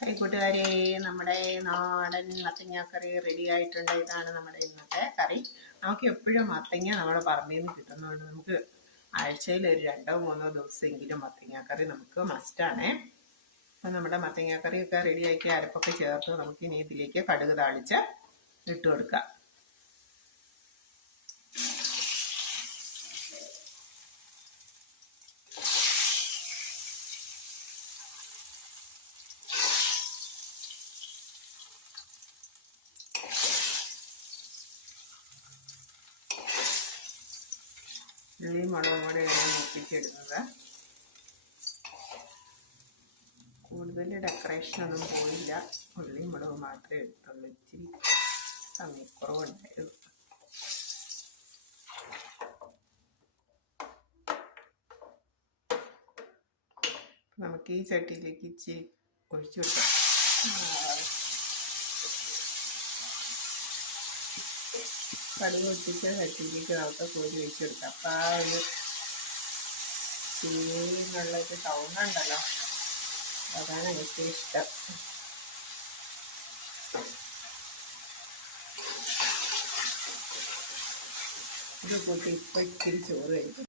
High കൂട്ടുകാരെ നമ്മുടെ നാടൻ മത്തങ്ങ കറി റെഡി ആയിട്ടുണ്ട്. ഇതാണ് നമ്മുടെ ഇന്നത്തെ കറി. നമുക്ക് എപ്പോഴും മത്തങ്ങ നമ്മുടെ പറമ്പിൽ നിന്ന് കിട്ടുന്നതുകൊണ്ട് നമുക്ക് ആഴ്ചയിൽ ഒരു രണ്ടോ മൂന്നോ ദിവസമെങ്കിലും മത്തങ്ങ കറി നമുക്ക് മസ്റ്റാണ് അപ്പം നമ്മുടെ മത്തങ്ങ കറിയൊക്കെ റെഡിയാക്കി അരപ്പൊക്കെ ചേർത്ത് നമുക്ക് ഇനി ഇതിലേക്ക് കടുക് താളിച്ച് ഇട്ട് കൊടുക്കാം. ഉള്ളി മുളകും കൂടെയാണ് ഒപ്പിച്ചിടുന്നത് കൂടുതൽ ഡെക്കറേഷൻ ഒന്നും പോയില്ല. ഉള്ളി മുളക് മാത്രമേ എടുത്തുള്ളൂ. ഇച്ചിരി സമയക്കുറവുണ്ടായിരുന്നു. നമുക്ക് ഈ ചട്ടിയിലേക്ക് ഇച്ചിരി ഒഴിച്ചു കൊടുക്കാം. കടുക് പൊട്ടിച്ച് ചട്ടിയിലേക്ക് നമുക്ക് കോരി വെച്ചെടുക്കാം അപ്പം ആ ഒരു ചീനുള്ള ഒരു ടൗണുണ്ടല്ലോ അതാണ് എനിക്ക് ഇഷ്ടം. ഇത് കൂട്ടി ഇപ്പൊ ഇച്ചിരി ചോറ് കഴിക്കും.